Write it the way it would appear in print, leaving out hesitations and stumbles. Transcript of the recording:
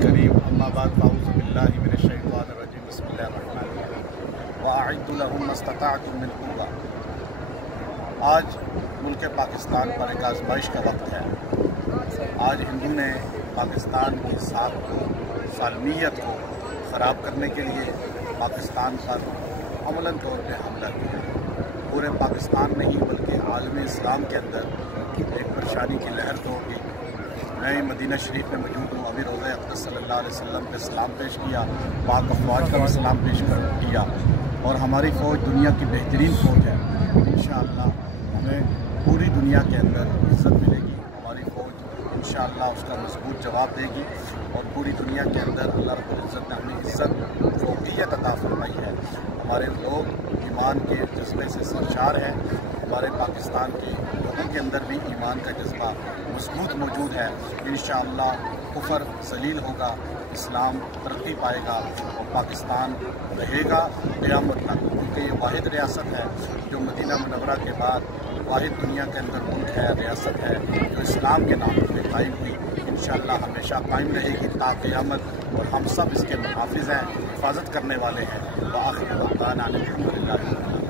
करीम अम्मा बाद फ़ाऊज़ु बिल्लाहि मिनश्शैतानिर्रजीम बिस्मिल्लाहिर्रहमानिर्रहीम व अअद्दु लहुम मस्तताअतुम मिन क़ुव्वा। आज मुल्क पाकिस्तान पर एक आज़माइश का वक्त है। आज हिंदू ने पाकिस्तान की सालमियत को ख़राब करने के लिए पाकिस्तान पर अमलन तौर पर हमला किया। पूरे पाकिस्तान में ही बल्कि आलम इस्लाम के अंदर एक परेशानी की लहर दौड़ गई। मैं मदीना शरीफ में मौजूद हूँ। अभी रोज़ा अक़दस सल्लल्लाहु अलैहि वसल्लम पे सलाम पेश किया, पाक अफ़वाज का भी सलाम पेश किया। और हमारी फ़ौज दुनिया की बेहतरीन फ़ौज है। इंशाअल्लाह हमें पूरी दुनिया के अंदर इज़्ज़त मिलेगी। हमारी फ़ौज इंशाअल्लाह उसका मज़बूत जवाब देगी और पूरी दुनिया के अंदर अल्लाह रब्बुल इज़्ज़त ने हमें इज़्ज़त फ़ौक़ियत अता फ़रमाई है। हमारे लोग ईमान के जज्बे से सरशार हैं। हमारे पाकिस्तान के लोगों के अंदर भी ईमान का जज्बा मज़बूत मौजूद है। इंशाअल्लाह कुफ़र ज़लील होगा, इस्लाम तरक्की पाएगा और पाकिस्तान रहेगा क़यामत तक, क्योंकि ये वाहिद रियासत है जो मदीना मुनव्वरा के बाद वाहिद दुनिया के अंदर मुल्क है, रियासत है जो इस्लाम के नाम पर कायम हुई। इंशाअल्लाह हमेशा कायम रहेगी ता क़यामत और हम सब इसके मुहाफ़िज़ हैं, हिफाजत करने वाले हैं। व आखिर दाअवाना अनिल हम्दुलिल्लाहि।